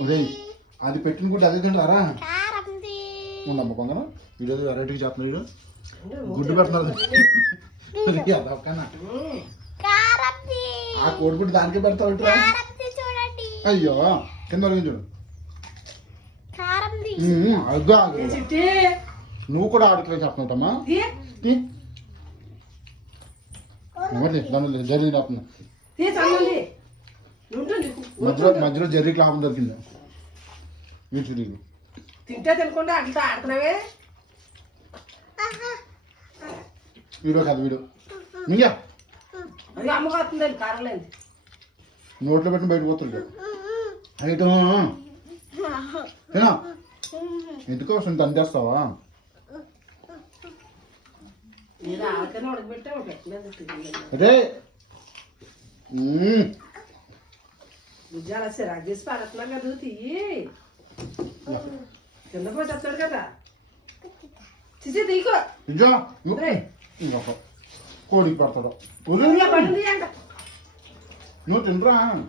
ఒరేయ్ అది పెట్టిన గుడ్డు అదే తింటారా ఉందమ్మ కొందరు ఈరోజు వెరైటీగా చెప్తున్నారు గుడ్డు పెడుతున్నారు అదొక్కనా ఆ కోడిగుడ్డు దానికే పెడతావు అయ్యో కింద చూడు అగ్గా నువ్వు కూడా ఆడుకునే చెప్తున్నాటమ్మా దాని జరీ రాకుండా మధ్యలో జర్రీకి లాభం దొరికింది తింటే తినకుండా అట్లా ఆడుతున్నావే వీడియో కాదు వీడియో ఇంకా అది అమ్మకొస్తుందండి కారలేదు నోట్లో పెట్టి బయటకు పోతుంది అయితే తినా ఎందుకోసం తందేస్తావా అదే ఉద్యాలు వస్తే రాజేసి పాడుతున్నారు కదా తీయి కింద పోయి చెప్తాడు కదా చిచి తీకో కోడికి పెడతాడు పడింది అంట నువ్వు తినరా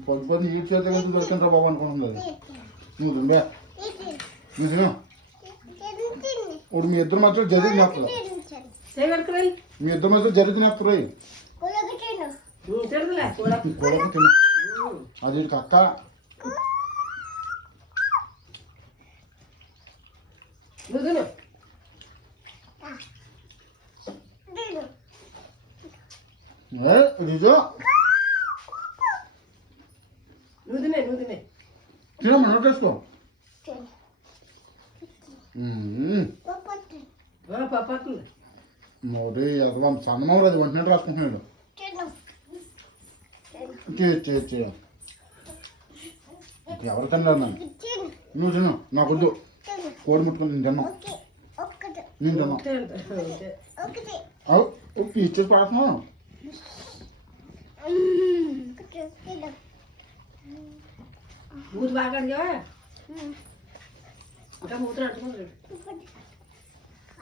పొద్దు పొద్దు ఈ చేత దొరికినరా బాబు అనుకుంటుంది నువ్వు తిండే నువ్వు తిను ఇప్పుడు మీ ఇద్దరు మధ్యలో జరిగి నేస్తారు మీ ఇద్దరు మధ్యలో జరిగి నేస్తారు తిను అది కక్క రిజో తినమ్మా నోటేసుకో మోడీ అదవా సన్నమూరు అది వంటినట్టు రాసుకుంటున్నాడు ఎవరు తిన్నారు నన్ను నువ్వు తిను నాకు వద్దు కోడి ముట్టుకుని నేను తిన్నావు నేను తిన్నావు ఇచ్చేసి పడుతున్నావు మూతి బాగా ఇంకా మూత అంటుకుంటాడు